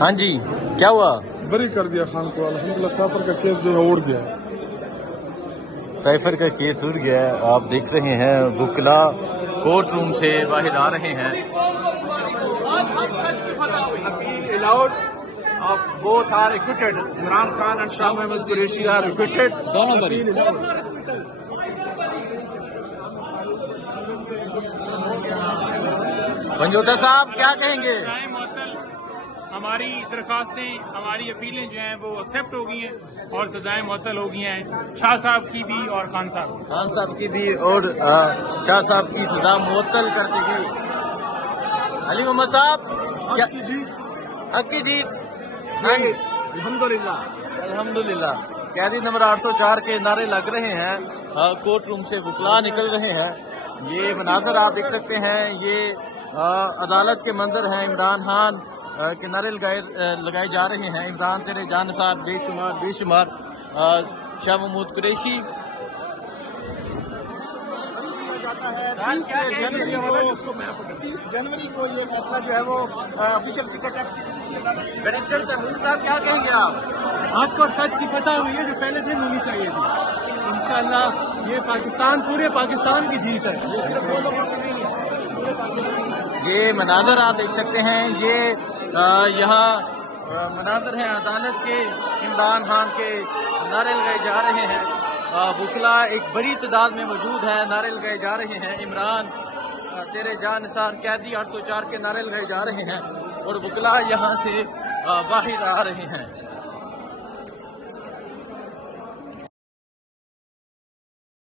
ہاں جی کیا ہوا؟ بری کر دیا خان کو الحمدللہ. سافر کا کیس جو ہے اڑ گیا. سائفر کا کیس اڑ گیا. آپ دیکھ رہے ہیں وکلا کورٹ روم سے باہر آ رہے ہیں. Both are acquitted. Imran Khan and Shah Mahmood Qureshi are acquitted. دونوں بری. منجوتا صاحب کیا کہیں گے؟ ہماری درخواستیں ہماری اپیلیں جو ہیں وہ ایکسیپٹ ہو گئی ہیں اور سزائیں معطل ہو گئی ہیں. شاہ صاحب کی بھی اور خان صاحب کی بھی اور شاہ صاحب کی سزا معطل کر دی گئی. علی محمد صاحب حق کی جیت. الحمدللہ. قیدی نمبر 804 کے نعرے لگ رہے ہیں. کورٹ روم سے وکلا نکل رہے ہیں. یہ مناظر آپ دیکھ سکتے ہیں. یہ عدالت کے منظر ہیں. عمران خان کے نعرے لگائے جا رہے ہیں. عمران تیرے جان نثار بے شمار بے شمار. شاہ محمود قریشی جنوری کو یہ فیصلہ جو ہے وہ Official Secret Act. Barrister Taimur صاحب کیا کہیں گے آپ کو سچ کی پتہ ہوئی ہے جو پہلے دن ہونی چاہیے تھی. انشاءاللہ یہ پاکستان پورے پاکستان کی جیت ہے. یہ صرف وہ لوگوں کی نہیں ہے. یہ مناظر آپ دیکھ سکتے ہیں. یہ یہاں مناظر ہیں عدالت کے. عمران خان کے نعرے لگائے جا رہے ہیں. وکلا ایک بڑی تعداد میں موجود ہیں. نعرے لگائے جا رہے ہیں. عمران تیرے جان نثار قیدی 804 کے نعرے لگائے جا رہے ہیں اور وکلا یہاں سے باہر آ رہے ہیں.